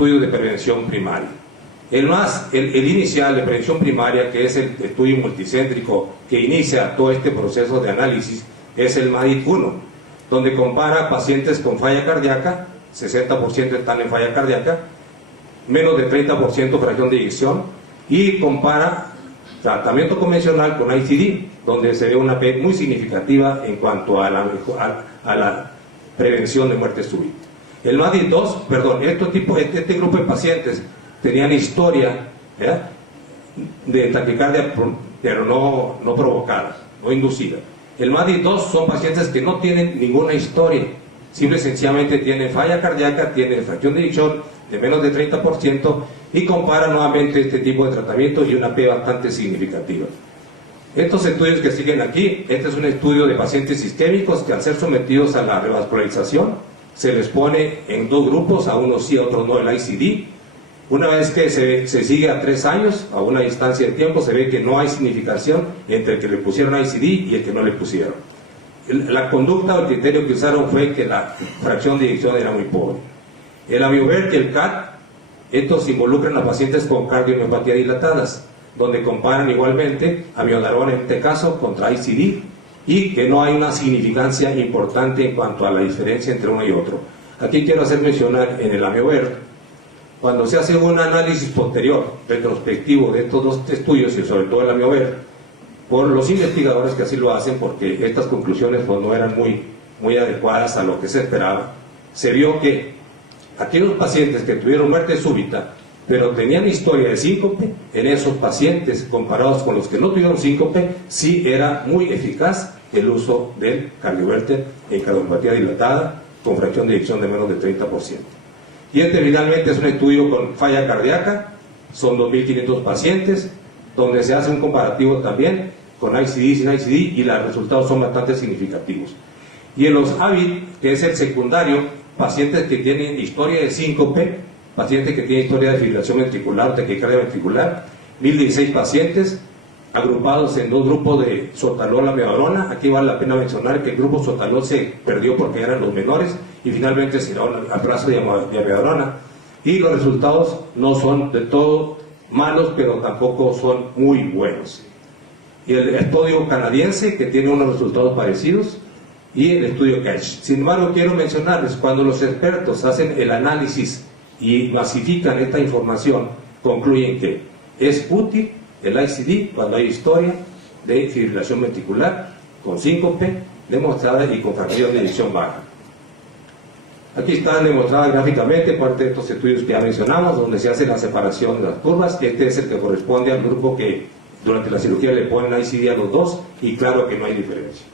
estudio de prevención primaria. El inicial de prevención primaria, que es el estudio multicéntrico que inicia todo este proceso de análisis, es el MADIT-1, donde compara pacientes con falla cardíaca, 60% están en falla cardíaca, menos de 30% fracción de eyección, y compara tratamiento convencional con ICD, donde se ve una P muy significativa en cuanto a la prevención de muerte súbita. El MADIT-2, perdón, este grupo de pacientes tenían historia de taquicardia, pero no provocada, no inducida. El MADIT-2 son pacientes que no tienen ninguna historia, simple y sencillamente tienen falla cardíaca, tienen fracción de eyección de menos de 30% y compara nuevamente este tipo de tratamiento y una P bastante significativa. Estos estudios que siguen aquí, este es un estudio de pacientes isquémicos que al ser sometidos a la revascularización se les pone en dos grupos, a unos sí, a otros no, el ICD. Una vez que se sigue a 3 años, a una distancia de tiempo, se ve que no hay significación entre el que le pusieron ICD y el que no le pusieron. La conducta o el criterio que usaron fue que la fracción de eyección era muy pobre. El AMIOVERT y el CAT, estos involucran a pacientes con cardiomiopatía dilatadas, donde comparan igualmente amiodarona en este caso contra ICD y que no hay una significancia importante en cuanto a la diferencia entre uno y otro. Aquí quiero hacer mencionar en el AMIOVERT, cuando se hace un análisis posterior, retrospectivo de estos dos estudios y sobre todo el AMIOVERT, por los investigadores que así lo hacen, porque estas conclusiones pues, no eran muy adecuadas a lo que se esperaba, se vio que aquellos pacientes que tuvieron muerte súbita, pero tenían historia de síncope, en esos pacientes, comparados con los que no tuvieron síncope, sí era muy eficaz el uso del cardioverter en cardiomiopatía dilatada, con fracción de eyección de menos de 30%. Y este finalmente es un estudio con falla cardíaca, son 2.500 pacientes, donde se hace un comparativo también con ICD, sin ICD, y los resultados son bastante significativos. Y en los AVID, que es el secundario, pacientes que tienen historia de síncope, pacientes que tienen historia de fibrilación ventricular, taquicardia ventricular, 1.016 pacientes, agrupados en dos grupos de sotalol amiodarona. Aquí vale la pena mencionar que el grupo sotalol se perdió porque eran los menores y finalmente se dieron al plazo de amiodarona, y los resultados no son de todo malos, pero tampoco son muy buenos. Y el estudio canadiense, que tiene unos resultados parecidos, y el estudio CASH. Sin embargo, quiero mencionarles, cuando los expertos hacen el análisis y masifican esta información, concluyen que es útil el ICD cuando hay historia de fibrilación ventricular con síncope demostrada y con fracción de eyección baja. Aquí están demostradas gráficamente parte de estos estudios que ya mencionamos, donde se hace la separación de las curvas. Este es el que corresponde al grupo que durante la cirugía le ponen ICD a los dos, y claro que no hay diferencia.